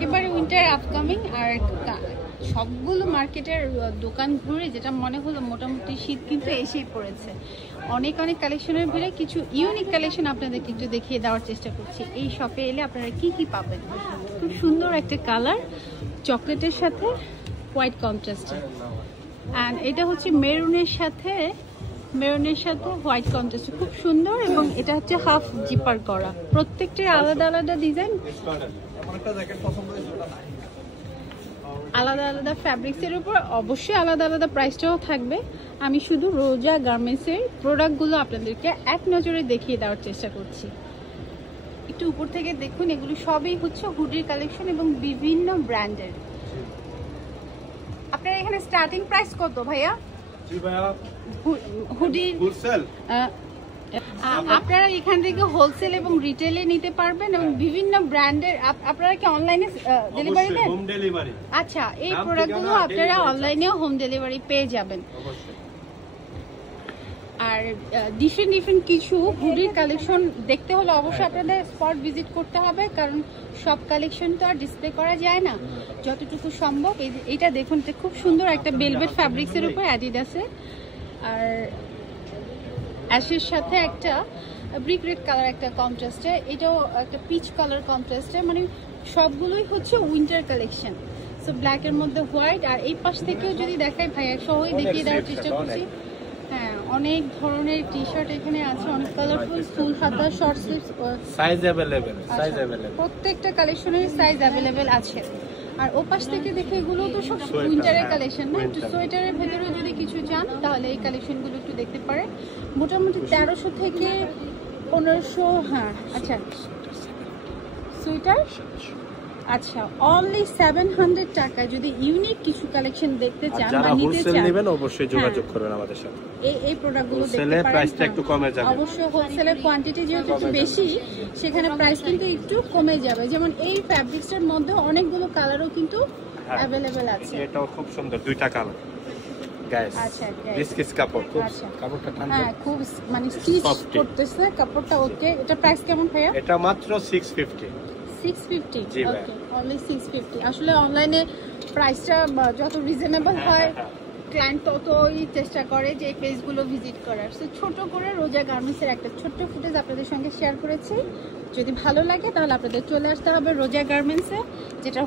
একেবারে winter upcoming. আর সবগুলো মার্কেটের দোকান ঘুরে যেটা মনে হলো মোটামুটি শীত কিন্তু এসেই পড়েছে। অনেক অনেক কালেকশনের ভিড়ে কিছু ইউনিক কালেকশন আপনাদেরকে একটু দেখিয়ে দেওয়ার চেষ্টা করছি। এই শপে এলে আপনারা কি কি পাবেন। খুব সুন্দর একটা কালার, চকলেটের সাথে হোয়াইট কন্ট্রাস্টের, অ্যান্ড এটা হচ্ছে মেরুনের সাথে হোয়াইট কন্ট্রাস্ট, খুব সুন্দর। এবং এটা হচ্ছে হাফ জিপার করা, প্রত্যেকটার আলাদা আলাদা ডিজাইন, আলাদা আলাদা ফ্যাব্রিক্সের উপর অবশ্যই আলাদা আলাদা প্রাইসটাও থাকবে। আমি শুধু রোজা গার্মেন্টসের প্রোডাক্টগুলো আপনাদেরকে এক নজরে দেখিয়ে দেওয়ার চেষ্টা করছি। একটু উপর থেকে দেখুন, এগুলো সবই হচ্ছে হুডির কালেকশন এবং বিভিন্ন ব্র্যান্ডের। আপনার এখানে স্টার্টিং প্রাইস কত ভাইয়া? হুডির আপনারা এখান থেকে হোলসেল এবং রিটেলে নিতে পারবেন এবং বিভিন্ন ব্র্যান্ডের। আপনারা কি অনলাইনে ডেলিভারি দেন? Home delivery. আচ্ছা, এই প্রোডাক্টগুলো আপনারা অনলাইনেও হোম ডেলিভারি পেয়ে যাবেন। আর ডিফারেন্ট কিছু হুডির কালেকশন দেখতে হলে অবশ্যই আপনাদের স্পট ভিজিট করতে হবে, কারণ সব কালেকশন তো আর ডিসপ্লে করা যায় না, যতটুকু সম্ভব। এটা দেখুন, এটা খুব সুন্দর একটা ভেলভেট ফ্যাব্রিক্সের উপর অ্যাডিডাসের, আর অ্যাশের সাথে একটা ব্রিক রেড কালার একটা কন্ট্রাস্টে, এটাও একটা পিচ কালার কন্ট্রাস্টে, মানে সবগুলোই হচ্ছে উইন্টার কালেকশন। সো ব্ল্যাকের মধ্যে হোয়াইট। আর এই পাশ থেকেও যদি দেখাই ভাইয়া সহই দেখিয়ে দেওয়ার চেষ্টা করছি। হ্যাঁ, অনেক ধরনের টি শার্ট এখানে আছে, অনেক কালারফুল, ফুল হাতা, শর্ট স্লিভস, সাইজ अवेलेबल, প্রত্যেকটা কালেকশনের সাইজ অ্যাভেলেবেল আছে। আর ওপাশ থেকে দেখে এগুলো তো সব উইন্টারের কালেকশন না, একটু সোয়েটারের ভেতরে যদি কিছু চান তাহলে এই কালেকশনগুলো একটু দেখতে পারেন। মোটামুটি 1300 থেকে 1500। হ্যাঁ, আচ্ছা, সোয়েটার আচ্ছা অনলি 700 টাকা। যদি ইউনিক কিছু কালেকশন দেখতে চান বা নিতে চান নেবেন অবশ্যই যোগাযোগ করবেন আমাদের সাথে। এই প্রোডাক্টগুলো দেখতে হোলসেলে পারেন, প্রাইসটা একটু কমে যাবে। অবশ্যই হোলসেলের কোয়ান্টিটি যেহেতু একটু বেশি, সেখানে প্রাইস কিন্তু একটু কমে যাবে। যেমন এই ফ্যাব্রিক্সের মধ্যে অনেকগুলো কালারও কিন্তু অ্যাভেলেবেল আছে। এটাও খুব সুন্দর, দুইটা কালার গাইস। আচ্ছা, বিস্কিট কাপড়, খুব আচ্ছা, কাপড়টা ঠান্ডা, হ্যাঁ খুব মানে স্টিচ করতেছে কাপড়টা। ওকে, এটা প্রাইস কেমন ভাইয়া? এটা মাত্র 650। 650, জি ভাই, ওকে, অনলি 650। আসলে অনলাইনে প্রাইসটা যত রিজনেবল হয় ক্লায়েন্ট ততই চেষ্টা করে যে এই পেজগুলো ভিজিট করার। সো ছোট করে রোজা গার্মেন্টসের একটা ছোট্ট ফুটেজ আপনাদের সঙ্গে শেয়ার করেছি। যদি ভালো লাগে তাহলে আপনাদের চলে আসতে হবে রোজা গার্মেন্টসে, যেটা